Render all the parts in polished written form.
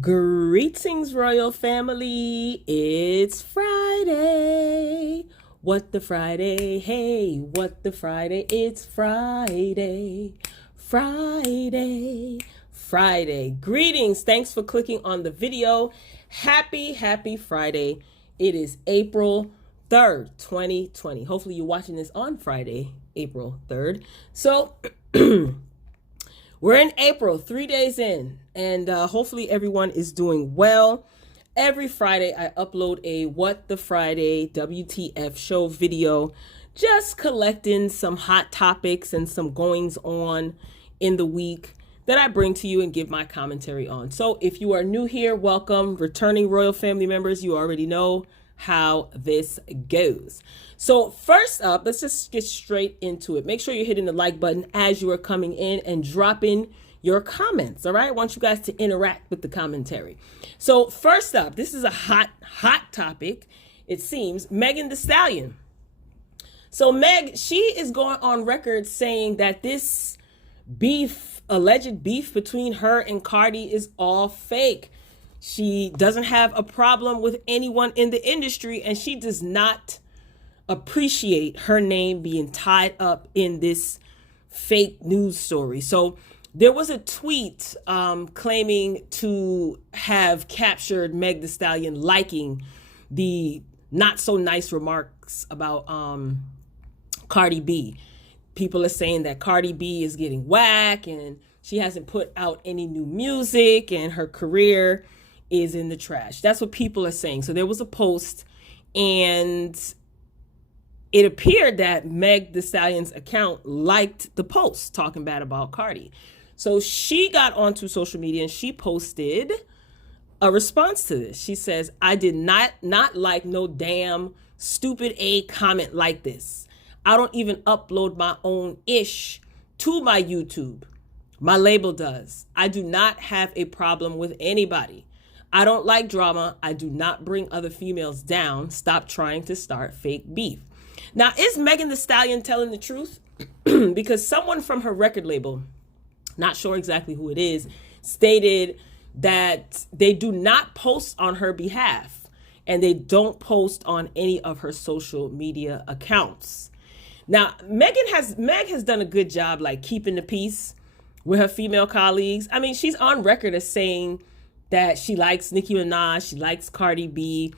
Greetings, royal family. It's Friday. What the Friday? Hey, what the Friday? It's Friday. Friday. Friday. Greetings. Thanks for clicking on the video. Happy Friday. It is April 3rd, 2020. Hopefully you're watching this on Friday, April 3rd. So, we're in April, 3 days in, and hopefully everyone is doing well. Every Friday, I upload a What the Friday WTF show video, just collecting some hot topics and some goings on in the week that I bring to you and give my commentary on. So if you are new here, welcome. Returning royal family members, you already know how this goes. So first up, let's just get straight into it. Make sure you're hitting the like button as you are coming in and dropping your comments. All right, I want you guys to interact with the commentary. So first up, this is a hot topic. It seems Megan Thee Stallion. So Meg, she is going on record saying that this alleged beef between her and Cardi is all fake. She doesn't have a problem with anyone in the industry, and she does not appreciate her name being tied up in this fake news story. So there was a tweet claiming to have captured Meg Thee Stallion liking the not so nice remarks about Cardi B. People are saying that Cardi B is getting whack and she hasn't put out any new music and her career is in the trash. That's what people are saying. So there was a post, and it appeared that Meg Thee Stallion's account liked the post talking bad about Cardi. So she got onto social media and she posted a response to this. She says, "I did not like no damn stupid comment like this. I don't even upload my own ish to my YouTube. My label does. I do not have a problem with anybody. I don't like drama. I do not bring other females down. Stop trying to start fake beef." Now, is Megan Thee Stallion telling the truth? Because someone from her record label, not sure exactly who it is, stated that they do not post on her behalf and they don't post on any of her social media accounts. Now, Meg has done a good job like keeping the peace with her female colleagues. I mean, she's on record as saying that she likes Nicki Minaj, she likes Cardi B.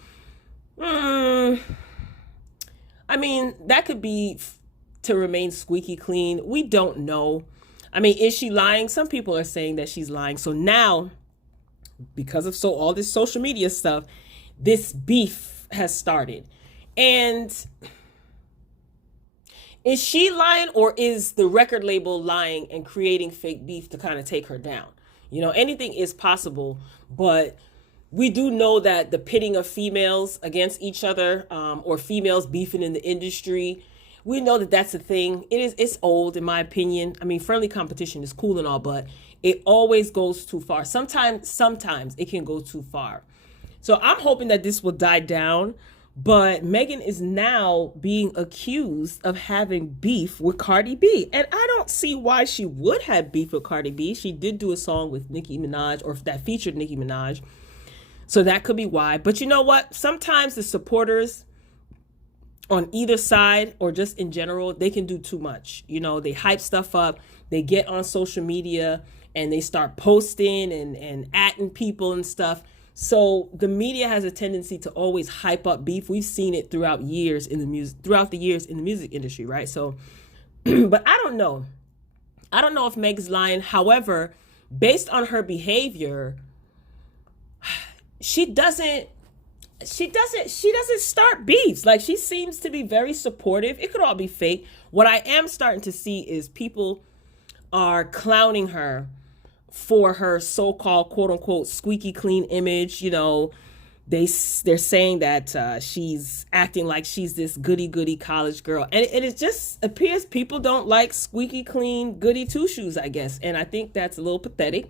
I mean, that could be to remain squeaky clean. We don't know. I mean, is she lying? Some people are saying that she's lying. So now, because of all this social media stuff, this beef has started. And is she lying, or is the record label lying and creating fake beef to kind of take her down? You know, anything is possible, but we do know that the pitting of females against each other, or females beefing in the industry, we know that that's a thing. It's old, in my opinion. I mean, friendly competition is cool and all, but it always goes too far. Sometimes it can go too far. So I'm hoping that this will die down. But Megan is now being accused of having beef with Cardi B. And I don't see why she would have beef with Cardi B. She did do a song with Nicki Minaj, or that featured Nicki Minaj. So that could be why. But you know what? Sometimes the supporters on either side, or just in general, they can do too much. You know, they hype stuff up. They get on social media and they start posting and atting people and stuff. So the media has a tendency to always hype up beef. We've seen it throughout the years in the music industry, right? So, but I don't know. I don't know if Meg's lying. However, based on her behavior, she doesn't start beefs. Like, she seems to be very supportive. It could all be fake. What I am starting to see is people are clowning her for her so-called quote-unquote squeaky clean image. You know, they're saying that she's acting like she's this goody college girl, and it just appears people don't like squeaky clean goody two-shoes, I guess, and I think that's a little pathetic.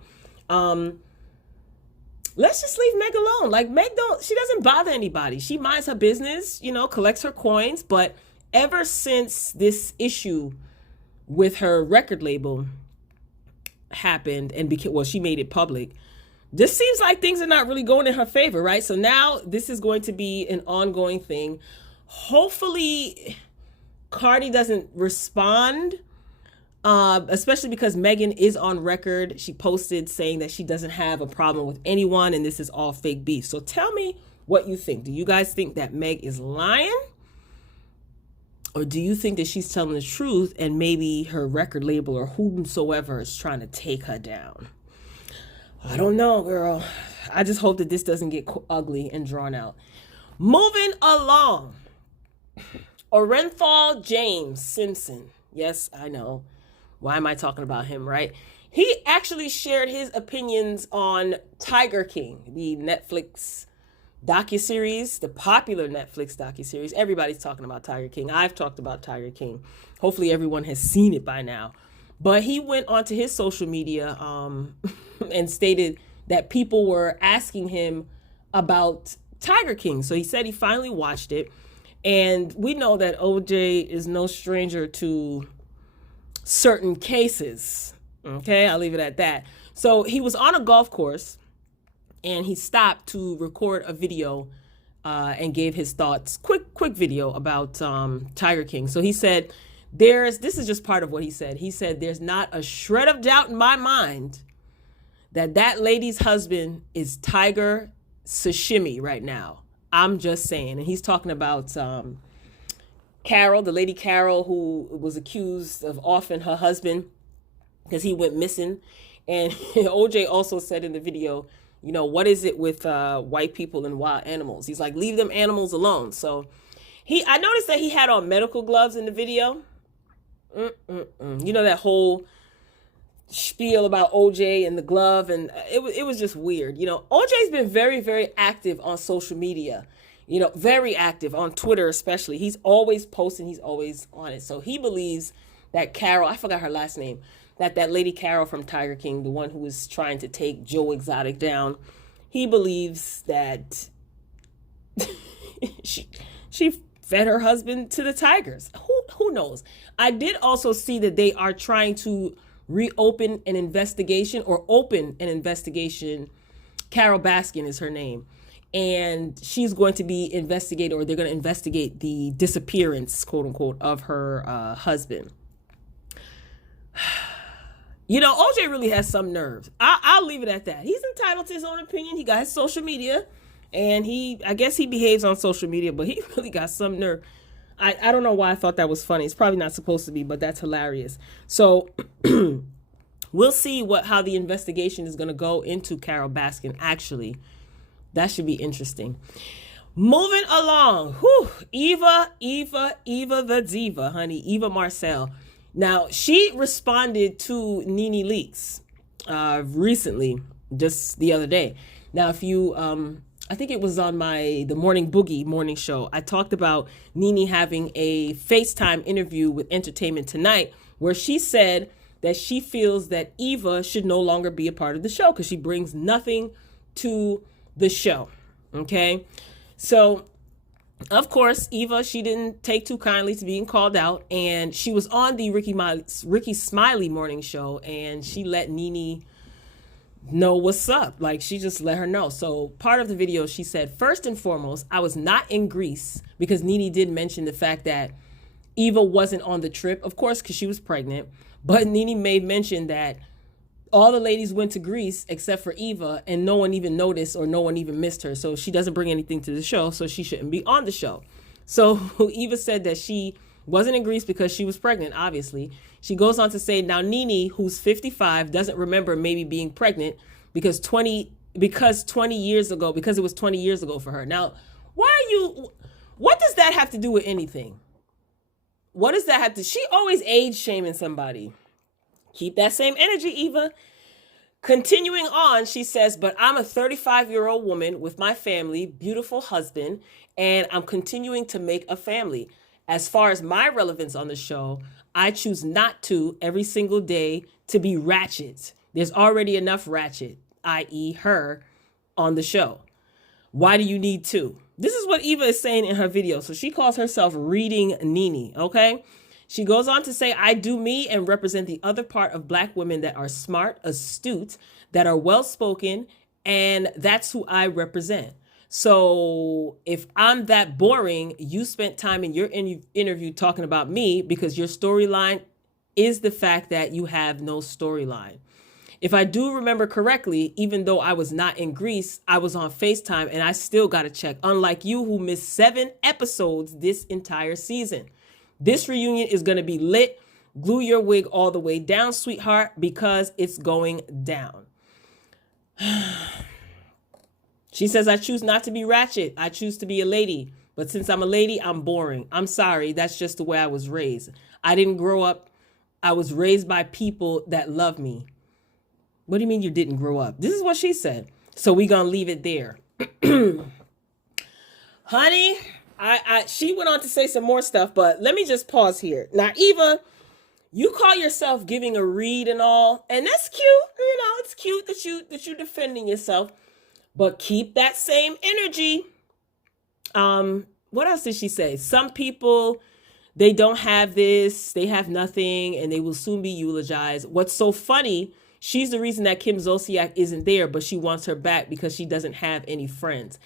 Let's just leave Meg alone. Like, she doesn't bother anybody. She minds her business, you know, collects her coins. But ever since this issue with her record label happened and she made it public, this seems like things are not really going in her favor, right? So now this is going to be an ongoing thing. Hopefully Cardi doesn't respond, especially because Megan is on record. She posted saying that she doesn't have a problem with anyone and this is all fake beef. So tell me what you think. Do you guys think that Meg is lying? Or do you think that she's telling the truth and maybe her record label or whomsoever is trying to take her down? I don't know, girl. I just hope that this doesn't get ugly and drawn out. Moving along. Orenthal James Simpson. Yes, I know. Why am I talking about him, right? He actually shared his opinions on Tiger King, the Netflix docuseries, the popular Netflix docuseries. Everybody's talking about Tiger King. I've talked about Tiger King. Hopefully everyone has seen it by now. But he went onto his social media and stated that people were asking him about Tiger King. So he said he finally watched it. And we know that OJ is no stranger to certain cases. Okay, I'll leave it at that. So he was on a golf course and he stopped to record a video and gave his thoughts, quick video about Tiger King. So he said, this is just part of what he said. He said, there's not a shred of doubt in my mind that lady's husband is Tiger Sashimi right now. I'm just saying. And he's talking about Carol, the lady Carol, who was accused of offing her husband because he went missing. And OJ also said in the video, you know, what is it with white people and wild animals? He's like, leave them animals alone. So I noticed that he had on medical gloves in the video. You know, that whole spiel about OJ and the glove, and it was just weird. You know, OJ's been very, very active on social media, you know, very active on Twitter especially. He's always posting, he's always on it. So he believes that Carol, I forgot her last name, that lady Carol from Tiger King, the one who was trying to take Joe Exotic down, he believes that she fed her husband to the tigers. Who knows? I did also see that they are trying to reopen an investigation or open an investigation. Carol Baskin is her name. And she's going to be investigated, or they're going to investigate the disappearance, quote unquote, of her husband. You know, OJ really has some nerves. I'll leave it at that. He's entitled to his own opinion. He got his social media, and I guess he behaves on social media, but he really got some nerve. I don't know why I thought that was funny. It's probably not supposed to be, but that's hilarious. So we'll see how the investigation is going to go into Carol Baskin. Actually, that should be interesting. Moving along. Whew. Eva the diva, honey. Eva Marcelle. Now, she responded to NENE leaks recently, just the other day. Now, if you, I think it was on the Morning Boogie morning show, I talked about NENE having a FaceTime interview with Entertainment Tonight, where she said that she feels that Eva should no longer be a part of the show because she brings nothing to the show. Okay? So, of course, Eva, she didn't take too kindly to being called out, and she was on the Ricky Smiley morning show, and she let NENE know what's up. Like, she just let her know. So part of the video, she said, first and foremost, I was not in Greece, because NENE did mention the fact that Eva wasn't on the trip, of course, because she was pregnant. But NENE made mention that all the ladies went to Greece except for Eva, and no one even noticed or no one even missed her. So she doesn't bring anything to the show, so she shouldn't be on the show. So Eva said that she wasn't in Greece because she was pregnant, obviously. She goes on to say, now NENE, who's 55, doesn't remember maybe being pregnant because it was 20 years ago for her. Now, what does that have to do with anything? What does that have to, she always age shaming somebody. Keep that same energy, Eva. Continuing on, she says, but I'm a 35-year-old woman with my family, beautiful husband, and I'm continuing to make a family. As far as my relevance on the show, I choose not to every single day to be ratchet. There's already enough ratchet, i.e. her, on the show. Why do you need two? This is what Eva is saying in her video. So she calls herself reading NENE, okay? She goes on to say, I do me and represent the other part of Black women that are smart, astute, that are well-spoken, And that's who I represent. So if I'm that boring, you spent time in your interview talking about me because your storyline is the fact that you have no storyline. If I do remember correctly, even though I was not in Greece, I was on FaceTime and I still got a check, unlike you who missed 7 episodes this entire season. This reunion is going to be lit. Glue your wig all the way down, sweetheart, because it's going down. She says, I choose not to be ratchet. I choose to be a lady. But since I'm a lady, I'm boring. I'm sorry. That's just the way I was raised. I didn't grow up. I was raised by people that love me. What do you mean you didn't grow up? This is what she said. So we're going to leave it there. Honey, she went on to say some more stuff, but let me just pause here. Now, Eva, you call yourself giving a read and all, and that's cute. You know, it's cute that you defending yourself. But keep that same energy. What else did she say? Some people, they don't have this, they have nothing, and they will soon be eulogized. What's so funny, she's the reason that Kim Zolciak isn't there, but she wants her back because she doesn't have any friends.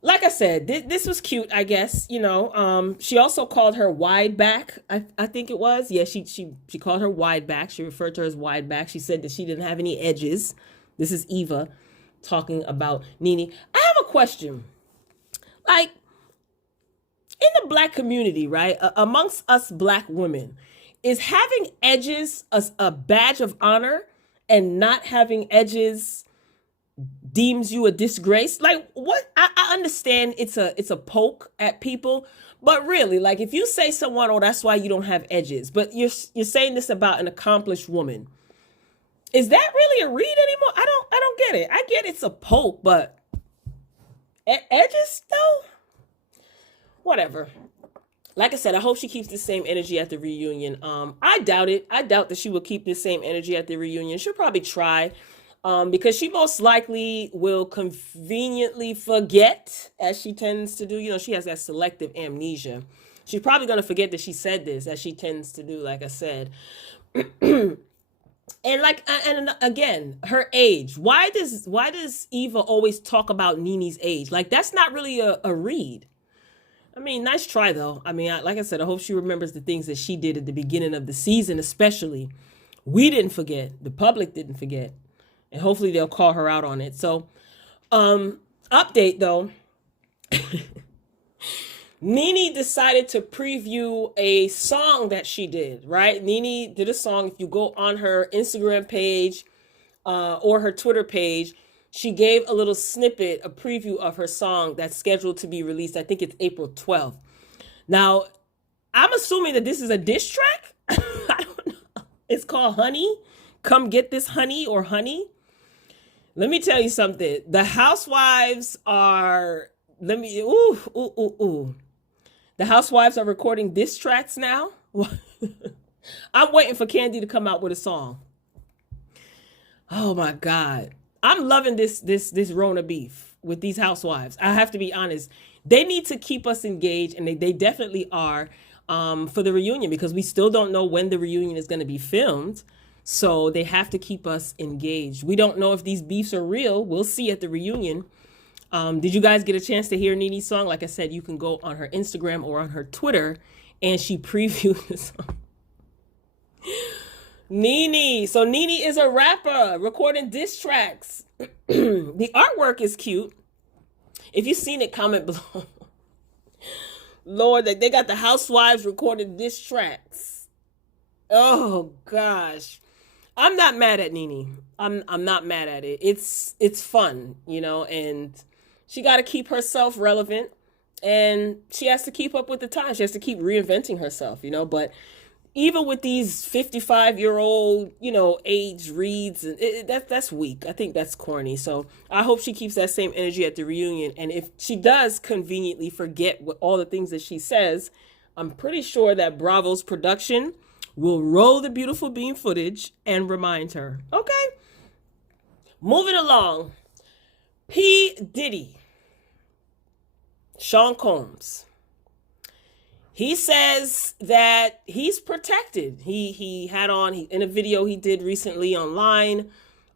Like I said, this was cute, I guess. You know, she also called her wide back. I think it was. Yeah, she called her wide back. She referred to her as wide back. She said that she didn't have any edges. This is Eva talking about NENE. I have a question. Like, in the Black community, right, amongst us Black women, is having edges a badge of honor, and not having edges deems you a disgrace? Like, what? I understand it's a poke at people, but really, like, if you say someone, oh, that's why you don't have edges, but you're saying this about an accomplished woman, is that really a read anymore? I don't get it. I get it's a poke, but edges though? Whatever. Like I said, I hope she keeps the same energy at the reunion. I doubt it. I doubt that she will keep the same energy at the reunion. She'll probably try, because she most likely will conveniently forget, as she tends to do. You know, she has that selective amnesia. She's probably going to forget that she said this, as she tends to do, like I said. And again, her age. Why does Eva always talk about NENE's age? Like, that's not really a read. I mean, nice try though. I mean, like I said, I hope she remembers the things that she did at the beginning of the season, especially. We didn't forget. The public didn't forget. And hopefully they'll call her out on it. So, update though. NENE decided to preview a song that she did, right? NENE did a song. If you go on her Instagram page or her Twitter page, she gave a little snippet, a preview of her song that's scheduled to be released. I think it's April 12th. Now, I'm assuming that this is a diss track. I don't know. It's called Honey. Come Get This Honey or Honey. Let me tell you something. The housewives are, The housewives are recording diss tracks now. I'm waiting for Candy to come out with a song. Oh my God. I'm loving this Rona beef with these housewives. I have to be honest. They need to keep us engaged, and they definitely are for the reunion, because we still don't know when the reunion is going to be filmed. So they have to keep us engaged. We don't know if these beefs are real. We'll see at the reunion. Did you guys get a chance to hear NENE's song? Like I said, you can go on her Instagram or on her Twitter, and she previewed the song. NENE. So NENE is a rapper recording diss tracks. The artwork is cute. If you've seen it, comment below. Lord, they got the housewives recording diss tracks. Oh gosh. I'm not mad at NENE. I'm not mad at it. It's fun, you know, and she got to keep herself relevant, and she has to keep up with the times. She has to keep reinventing herself, you know, but even with these 55-year-old, you know, age reads, that's weak. I think that's corny. So I hope she keeps that same energy at the reunion. And if she does conveniently forget what all the things that she says, I'm pretty sure that Bravo's production will roll the beautiful beam footage and remind her. Okay. Moving along. P. Diddy. Sean Combs. He says that he's protected. He had on, in a video he did recently online,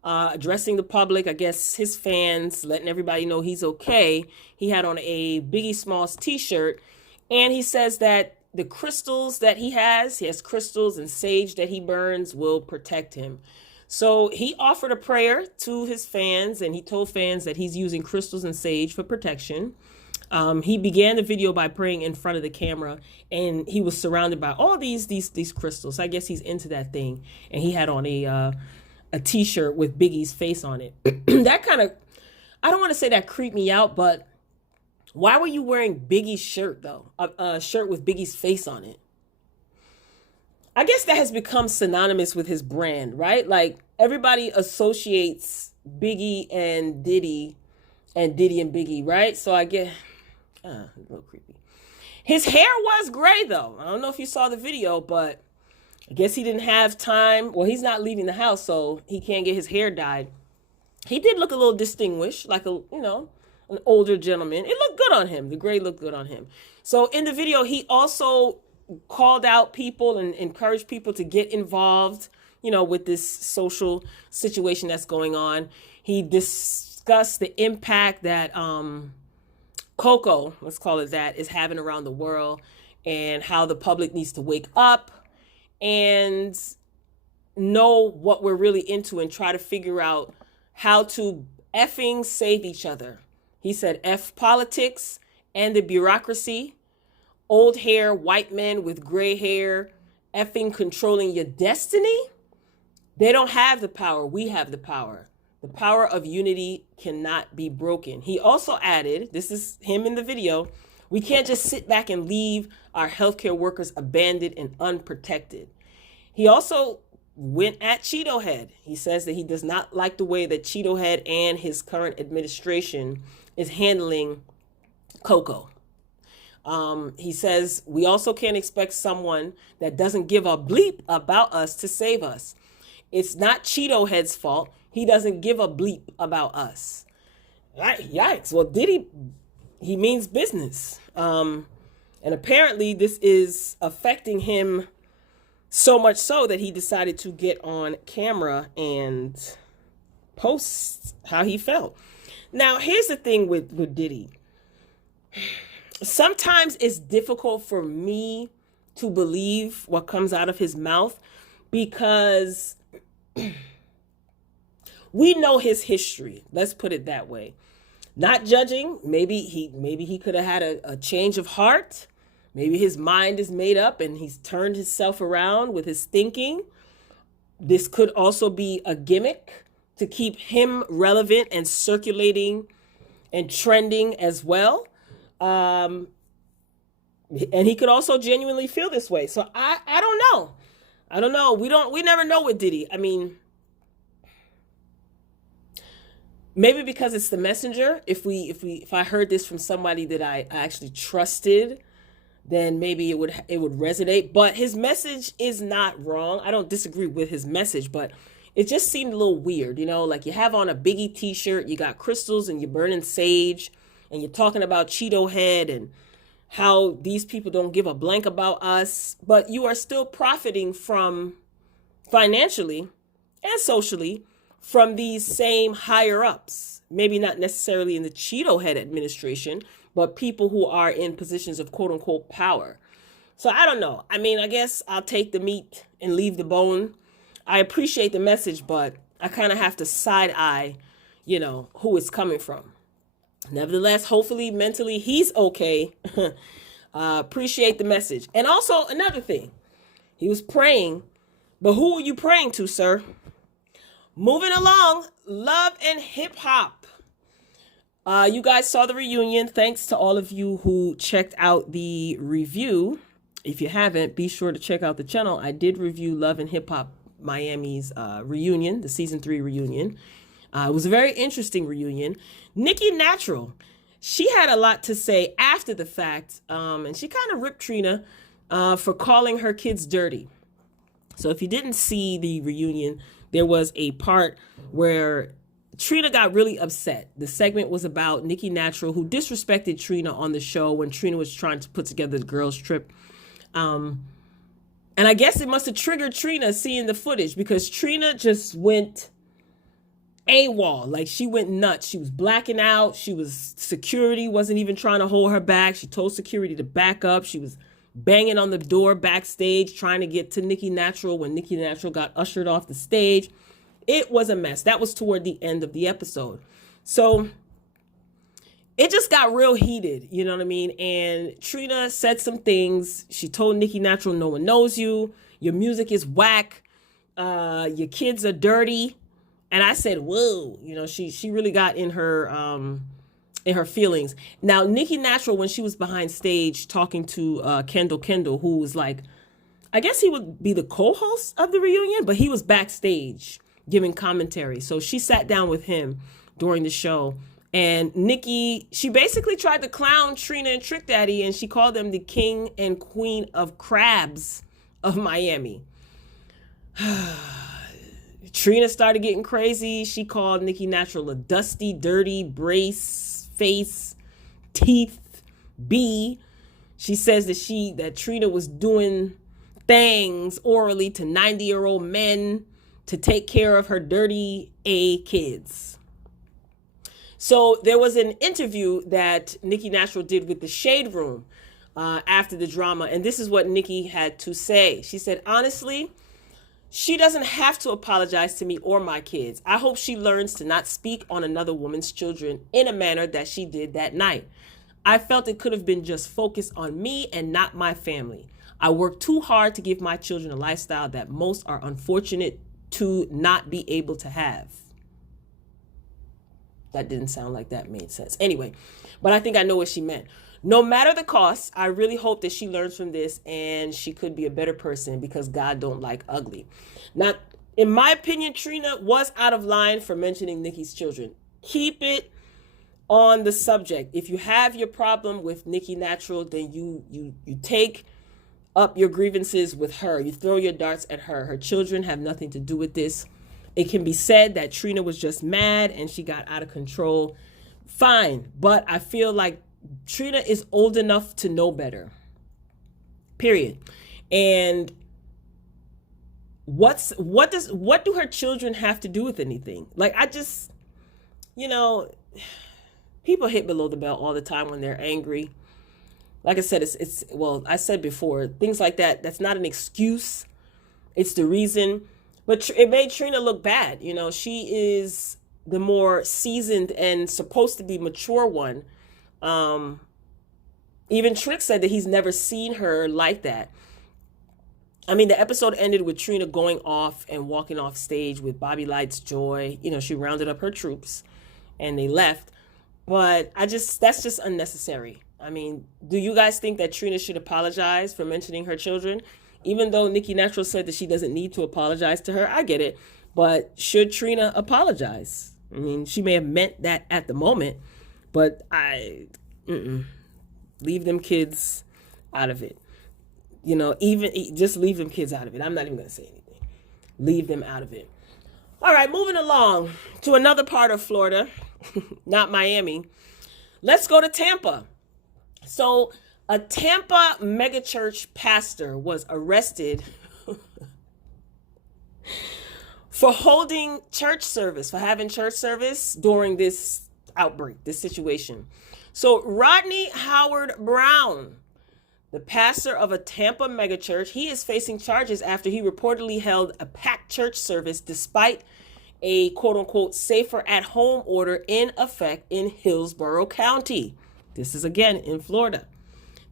addressing the public, I guess his fans, letting everybody know he's okay. He had on a Biggie Smalls t-shirt, and he says that the crystals that he has crystals and sage that he burns, will protect him. So he offered a prayer to his fans, and he told fans that he's using crystals and sage for protection. He began the video by praying in front of the camera, and he was surrounded by all these crystals. I guess he's into that thing, and he had on a t-shirt with Biggie's face on it. That kind of, I don't want to say that creeped me out, but why were you wearing Biggie's shirt though? A shirt with Biggie's face on it. I guess that has become synonymous with his brand, right? Like everybody associates Biggie and Diddy and Diddy and Biggie, right? So I get a little creepy. His hair was gray though. I don't know if you saw the video, but I guess he didn't have time. Well, he's not leaving the house, so he can't get his hair dyed. He did look a little distinguished, like an older gentleman. It looked good on him. The gray looked good on him. So in the video, he also called out people and encouraged people to get involved, with this social situation that's going on. He discussed the impact that cocoa, let's call it that, is having around the world, and how the public needs to wake up and know what we're really into and try to figure out how to effing save each other. He said F politics and the bureaucracy, old hair, white men with gray hair, effing controlling your destiny. They don't have the power. We have the power. The power of unity cannot be broken. He also added, this is him in the video, we can't just sit back and leave our healthcare workers abandoned and unprotected. He also went at Cheeto Head. He says that he does not like the way that Cheeto Head and his current administration is handling cocoa. He says we also can't expect someone that doesn't give a bleep about us to save us. It's not Cheeto Head's fault. He doesn't give a bleep about us. Yikes. Well, Diddy, he means business. And apparently this is affecting him so much so that he decided to get on camera and post how he felt. Now, here's the thing with Diddy. Sometimes it's difficult for me to believe what comes out of his mouth because we know his history. Let's put it that way. Not judging. Maybe he could have had a change of heart. Maybe his mind is made up and he's turned himself around with his thinking. This could also be a gimmick to keep him relevant and circulating and trending as well. And he could also genuinely feel this way. So I don't know. I don't know. We never know with Diddy. I mean, maybe because it's the messenger. If I heard this from somebody that I actually trusted, then maybe it would resonate. But his message is not wrong. I don't disagree with his message, but it just seemed a little weird, like you have on a Biggie t-shirt, you got crystals and you're burning sage, and you're talking about Cheeto Head and how these people don't give a blank about us, but you are still profiting from financially and socially from these same higher ups. Maybe not necessarily in the Cheeto Head administration, but people who are in positions of quote unquote power. So I don't know. I mean, I guess I'll take the meat and leave the bone. I appreciate the message, but I kind of have to side eye, who it's coming from. Nevertheless, hopefully mentally he's okay. Appreciate the message. And also another thing, he was praying, but who are you praying to, sir? Moving along, Love and Hip Hop. You guys saw the reunion. Thanks to all of you who checked out the review. If you haven't, be sure to check out the channel. I did review Love and Hip Hop Miami's reunion, the season 3 reunion. It was a very interesting reunion. NIKKI Natural, she had a lot to say after the fact, and she kind of ripped Trina for calling her kids dirty. So if you didn't see the reunion, there was a part where Trina got really upset. The segment was about NIKKI Natural, who disrespected Trina on the show when Trina was trying to put together the girls' trip. And I guess it must have triggered Trina seeing the footage, because Trina just went AWOL. Like, she went nuts. She was blacking out. Security wasn't even trying to hold her back. She told security to back up. She was banging on the door backstage trying to get to Nikki Natural when Nikki Natural got ushered off the stage. It was a mess. That was toward the end of the episode. So it just got real heated, you know what I mean? And Trina said some things. She told Nikki Natural, no one knows you. Your music is whack. Your kids are dirty. And I said, whoa, you know, she really got in her feelings. Now, Nikki Natural, when she was behind stage talking to Kendall, who was like, I guess he would be the co-host of the reunion, but he was backstage giving commentary. So she sat down with him during the show. And Nikki, she basically tried to clown Trina and Trick Daddy, and she called them the king and queen of crabs of Miami. Trina started getting crazy. She called Nikki Natural a dusty, dirty, brace, face, teeth, bee. She says that Trina was doing things orally to 90-year-old men to take care of her dirty A kids. So there was an interview that Nikki Natural did with the Shade Room after the drama. And this is what Nikki had to say. She said, honestly, she doesn't have to apologize to me or my kids. I hope she learns to not speak on another woman's children in a manner that she did that night. I felt it could have been just focused on me and not my family. I worked too hard to give my children a lifestyle that most are unfortunate to not be able to have. That didn't sound like that made sense. Anyway, but I think I know what she meant. No matter the cost, I really hope that she learns from this and she could be a better person because God don't like ugly. Now, in my opinion, Trina was out of line for mentioning Nikki's children. Keep it on the subject. If you have your problem with Nikki Natural, then you take up your grievances with her. You throw your darts at her. Her children have nothing to do with this. It can be said that Trina was just mad and she got out of control. Fine, but I feel like Trina is old enough to know better. Period. And what do her children have to do with anything? Like, I just, you know, people hit below the belt all the time when they're angry. Like I said, well, I said before, things like that, that's not an excuse. It's the reason. But it made Trina look bad. You know, she is the more seasoned and supposed to be mature one. Even Trick said that he's never seen her like that. I mean, the episode ended with Trina going off and walking off stage with Bobby Light's Joy. You know, she rounded up her troops and they left. But that's just unnecessary. I mean, do you guys think that Trina should apologize for mentioning her children? Even though Nikki Natural said that she doesn't need to apologize to her, I get it. But should Trina apologize? I mean, she may have meant that at the moment, but leave them kids out of it. You know, just leave them kids out of it. I'm not even going to say anything. Leave them out of it. All right, moving along to another part of Florida, not Miami. Let's go to Tampa. So a Tampa megachurch pastor was arrested for having church service during this outbreak, this situation. So Rodney Howard Brown, the pastor of a Tampa megachurch, he is facing charges after he reportedly held a packed church service despite a quote-unquote safer at home order in effect in Hillsborough County. This is again in Florida.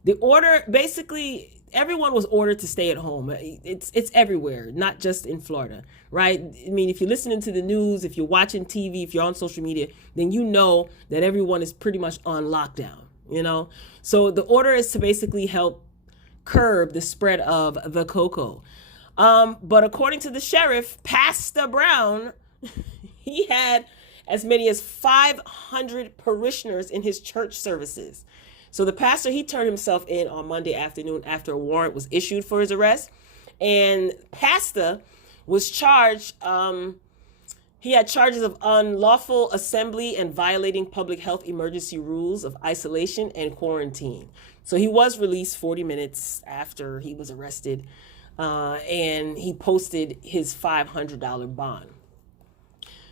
The order, basically, everyone was ordered to stay at home. It's everywhere, not just in Florida, right? I mean, if you're listening to the news, if you're watching TV, if you're on social media, then you know that everyone is pretty much on lockdown, you know? So the order is to basically help curb the spread of the cocoa. But according to the sheriff, Pastor Brown, he had as many as 500 parishioners in his church services. So the pastor, he turned himself in on Monday afternoon after a warrant was issued for his arrest. And Pastor was charged, he had charges of unlawful assembly and violating public health emergency rules of isolation and quarantine. So he was released 40 minutes after he was arrested, and he posted his $500 bond.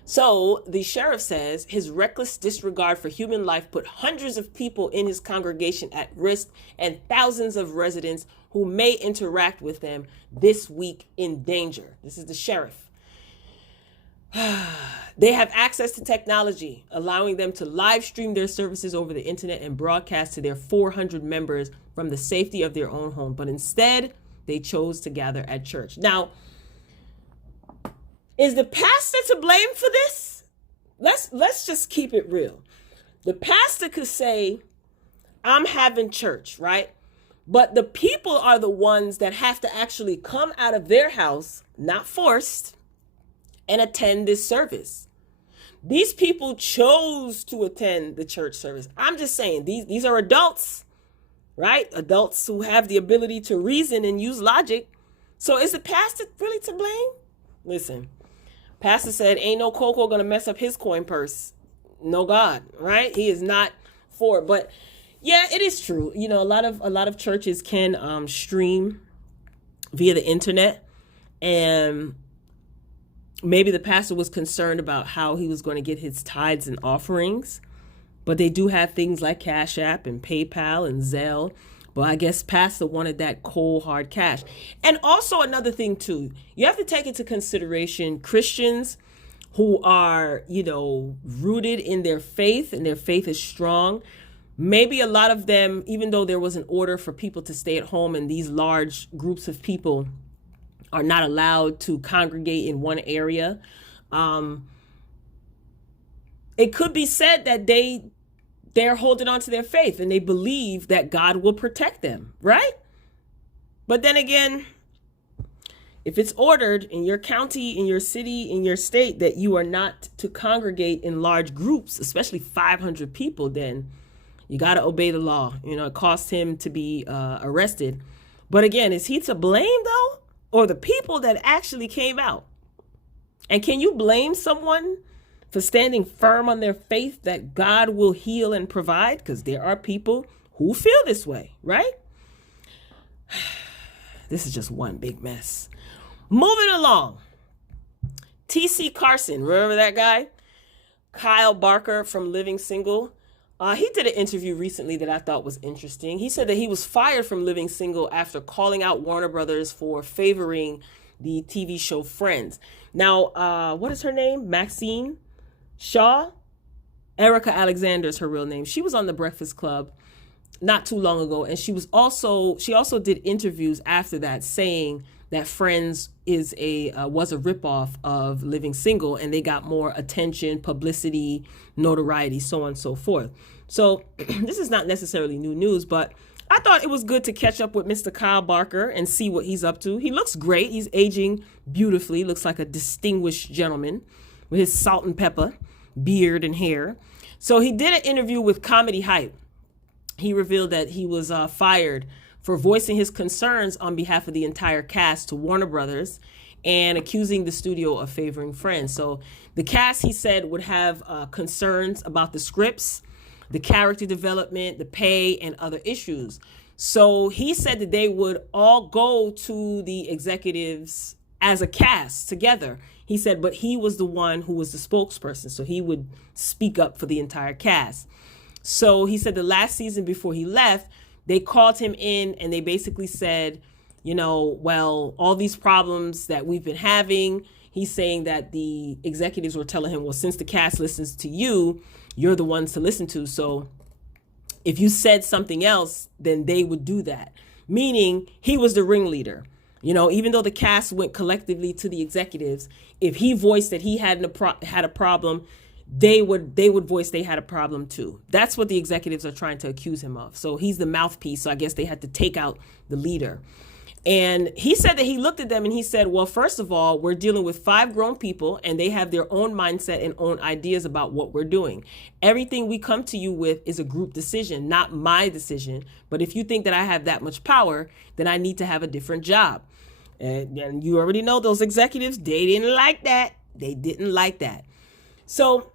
So the sheriff says his reckless disregard for human life put hundreds of people in his congregation at risk and thousands of residents who may interact with them this week in danger. This is the sheriff. They have access to technology, allowing them to live stream their services over the internet and broadcast to their 400 members from the safety of their own home. But instead, they chose to gather at church. Now, is the pastor to blame for this? Let's just keep it real. The pastor could say, I'm having church, right? But the people are the ones that have to actually come out of their house, not forced, and attend this service. These people chose to attend the church service. I'm just saying, these are adults, right? Adults who have the ability to reason and use logic. So is the pastor really to blame? Listen, pastor said, ain't no Coco gonna mess up his coin purse. No God, right? He is not for it. But yeah, it is true. You know, a lot of churches can stream via the internet, and maybe the pastor was concerned about how he was going to get his tithes and offerings, but they do have things like CashApp and PayPal and Zelle. But I guess pastor wanted that cold, hard cash. And also another thing too, you have to take into consideration Christians who are, you know, rooted in their faith and their faith is strong. Maybe a lot of them, even though there was an order for people to stay at home and these large groups of people are not allowed to congregate in one area. It could be said that they're holding on to their faith and they believe that God will protect them, right? But then again, if it's ordered in your county, in your city, in your state that you are not to congregate in large groups, especially 500 people, then you got to obey the law. You know, it cost him to be arrested. But again, is he to blame though? Or the people that actually came out? And can you blame someone for standing firm on their faith that God will heal and provide? Because there are people who feel this way, right? This is just one big mess. Moving along. T.C. Carson, remember that guy? Kyle Barker from Living Single. He did an interview recently that I thought was interesting. He said that he was fired from Living Single after calling out Warner Brothers for favoring the TV show Friends. Now, what is her name? Maxine Shaw? Erica Alexander is her real name. She was on The Breakfast Club not too long ago, and she also did interviews after that saying that Friends was a ripoff of Living Single, and they got more attention, publicity, notoriety, so on and so forth. So this is not necessarily new news, but I thought it was good to catch up with Mr. Kyle Barker and see what he's up to. He looks great. He's aging beautifully. Looks like a distinguished gentleman with his salt and pepper, beard and hair. So he did an interview with Comedy Hype. He revealed that he was fired for voicing his concerns on behalf of the entire cast to Warner Brothers and accusing the studio of favoring Friends. So the cast, he said, would have concerns about the scripts, the character development, the pay, and other issues. So he said that they would all go to the executives as a cast together. He said, but he was the one who was the spokesperson, so he would speak up for the entire cast. So he said the last season before he left, they called him in and they basically said, you know, well, all these problems that we've been having, he's saying that the executives were telling him, well, since the cast listens to you, you're the ones to listen to. So if you said something else, then they would do that. Meaning he was the ringleader. You know, even though the cast went collectively to the executives, if he voiced that he had a problem, they would voice they had a problem too. That's what the executives are trying to accuse him of. So he's the mouthpiece. So I guess they had to take out the leader. And he said that he looked at them and he said, well, first of all, we're dealing with 5 grown people and they have their own mindset and own ideas about what we're doing. Everything we come to you with is a group decision, not my decision. But if you think that I have that much power, then I need to have a different job. And you already know those executives, they didn't like that. They didn't like that. So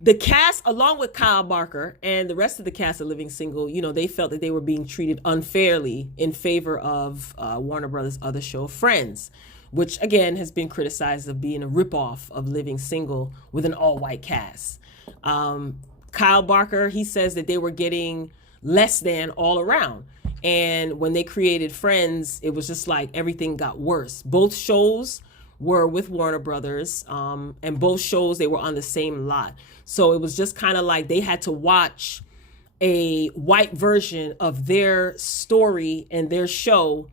the cast, along with Kyle Barker and the rest of the cast of Living Single, you know, they felt that they were being treated unfairly in favor of Warner Brothers' other show, Friends, which again has been criticized of being a ripoff of Living Single with an all-white cast. Kyle Barker, he says that they were getting less than all around. And when they created Friends, it was just like everything got worse. Both shows were with Warner Brothers, and both shows, they were on the same lot. So it was just kind of like they had to watch a white version of their story and their show,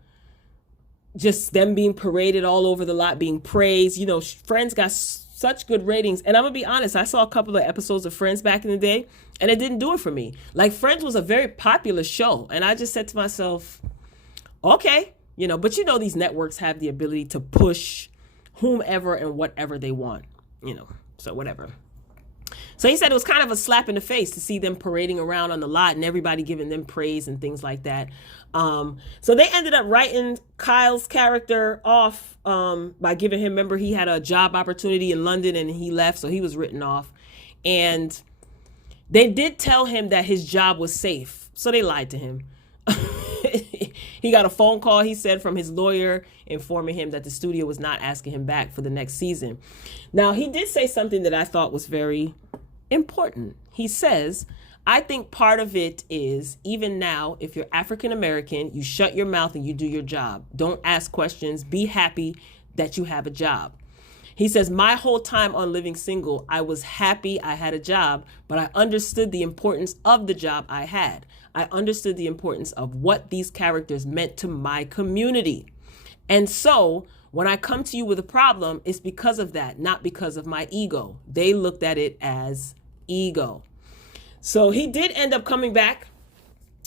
just them being paraded all over the lot, being praised. You know, Friends got such good ratings. And I'm gonna be honest, I saw a couple of episodes of Friends back in the day, and it didn't do it for me. Like, Friends was a very popular show, and I just said to myself, okay, you know, but you know, these networks have the ability to push whomever and whatever they want, you know, so whatever. So he said it was kind of a slap in the face to see them parading around on the lot and everybody giving them praise and things like that. So they ended up writing Kyle's character off by giving him, remember, he had a job opportunity in London and he left, so he was written off. And they did tell him that his job was safe, so they lied to him. He got a phone call, he said, from his lawyer informing him that the studio was not asking him back for the next season. Now, he did say something that I thought was very important. He says, I think part of it is, even now, if you're African American, you shut your mouth and you do your job. Don't ask questions. Be happy that you have a job. He says, my whole time on Living Single, I was happy I had a job, but I understood the importance of the job I had. I understood the importance of what these characters meant to my community. And so when I come to you with a problem, it's because of that, not because of my ego. They looked at it as ego. So he did end up coming back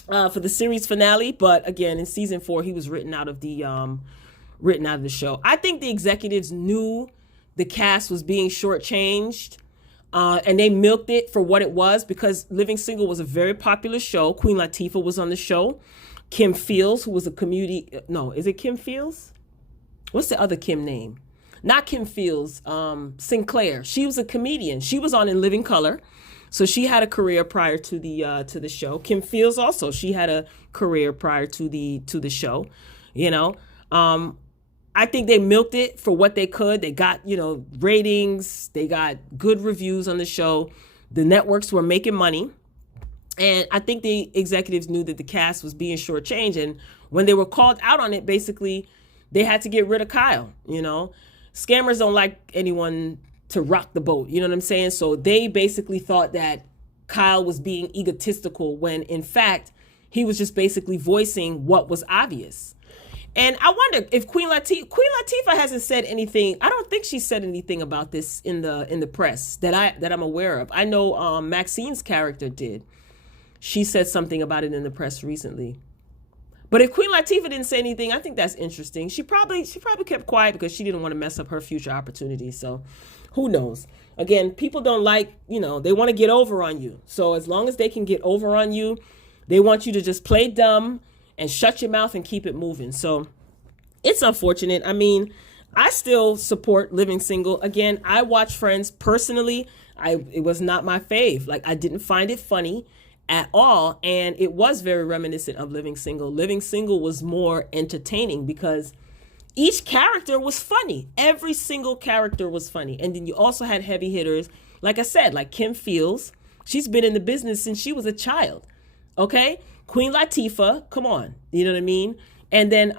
for the series finale, but again, in season 4, he was written out of the show. I think the executives knew the cast was being shortchanged, and they milked it for what it was, because Living Single was a very popular show. Queen Latifah was on the show. Kim Fields, who was a community, no, is it Kim Fields? What's the other Kim name? Not Kim Fields, Sinclair. She was a comedian. She was on In Living Color. So she had a career prior to the show. Kim Fields also, she had a career prior to the show, you know. I think they milked it for what they could. They got, you know, ratings. They got good reviews on the show. The networks were making money. And I think the executives knew that the cast was being shortchanged. And when they were called out on it, basically, they had to get rid of Kyle, you know. Scammers don't like anyone to rock the boat, you know what I'm saying? So they basically thought that Kyle was being egotistical when, in fact, he was just basically voicing what was obvious. And I wonder if Queen Latifah hasn't said anything. I don't think she said anything about this in the press that I'm aware of. I know Maxine's character did. She said something about it in the press recently. But if Queen Latifah didn't say anything, I think that's interesting. She probably kept quiet because she didn't want to mess up her future opportunities. So who knows? Again, people don't like, you know, they want to get over on you. So as long as they can get over on you, they want you to just play dumb and shut your mouth and keep it moving. So it's unfortunate. I mean, I still support Living Single. Again, I watch Friends personally. It was not my fave. Like, I didn't find it funny at all. And it was very reminiscent of Living Single. Living Single was more entertaining because each character was funny. Every single character was funny. And then you also had heavy hitters. Like I said, like Kim Fields. She's been in the business since she was a child. Okay? Queen Latifah, come on, you know what I mean? And then,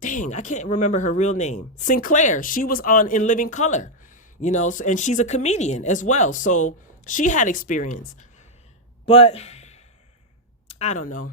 dang, I can't remember her real name. Sinclair, she was on In Living Color, you know, and she's a comedian as well. So she had experience. But I don't know.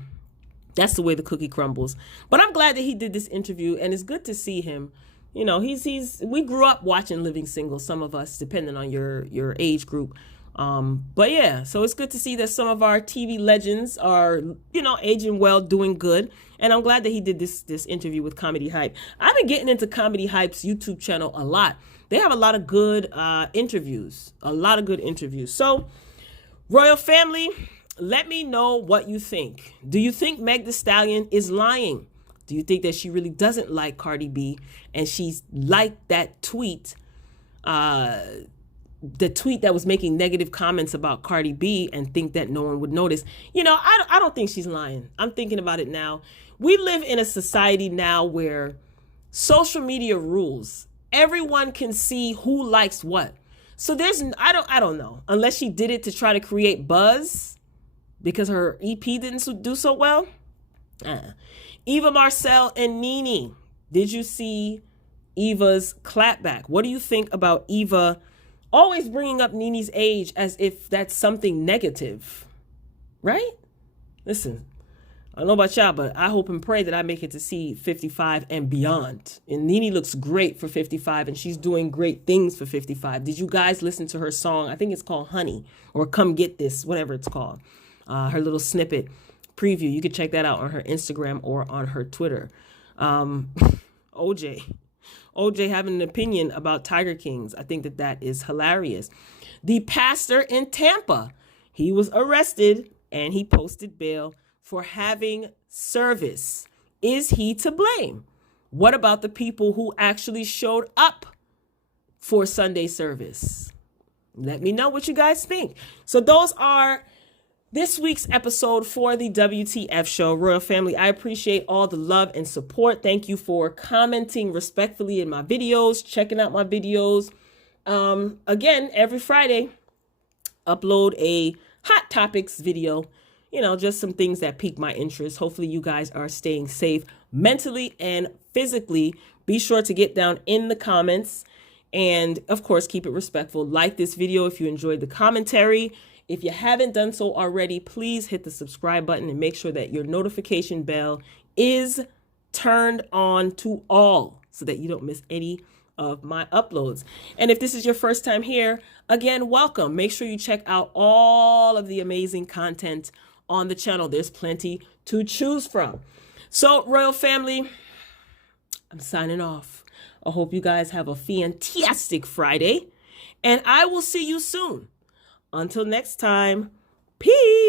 That's the way the cookie crumbles. But I'm glad that he did this interview, and it's good to see him. You know, we grew up watching Living Single, some of us, depending on your age group. But yeah, so it's good to see that some of our TV legends are, you know, aging well, doing good. And I'm glad that he did this interview with Comedy Hype. I've been getting into Comedy Hype's YouTube channel a lot. They have a lot of good interviews, So, Royal Family, let me know what you think. Do you think Meg Thee Stallion is lying? Do you think that she really doesn't like Cardi B and she's liked that tweet, the tweet that was making negative comments about Cardi B, and think that no one would notice? You know, I don't think she's lying. I'm thinking about it now. We live in a society now where social media rules. Everyone can see who likes what. So there's, I don't know, unless she did it to try to create buzz because her EP didn't do so well. Eva, Marcelle, and NENE. Did you see Eva's clapback? What do you think about Eva always bringing up NENE's age as if that's something negative? Right? Listen, I don't know about y'all, but I hope and pray that I make it to see 55 and beyond. And NENE looks great for 55, and she's doing great things for 55. Did you guys listen to her song? I think it's called Honey, or Come Get This, whatever it's called. Her little snippet preview. You can check that out on her Instagram or on her Twitter. OJ having an opinion about Tiger Kings. I think that is hilarious. The pastor in Tampa, he was arrested and he posted bail for having service. Is he to blame? What about the people who actually showed up for Sunday service? Let me know what you guys think. So those are this week's episode for the WTF show. Royal family, I appreciate all the love and support. Thank you for commenting respectfully in my videos, checking out my videos. Again, every Friday, upload a hot topics video. You know, just some things that pique my interest. Hopefully you guys are staying safe mentally and physically. Be sure to get down in the comments and, of course, keep it respectful. Like this video if you enjoyed the commentary. If you haven't done so already, please hit the subscribe button and make sure that your notification bell is turned on to all so that you don't miss any of my uploads. And if this is your first time here, again, welcome. Make sure you check out all of the amazing content on the channel. There's plenty to choose from. So, Royal family, I'm signing off. I hope you guys have a fantastic Friday, and I will see you soon. Until next time, peace.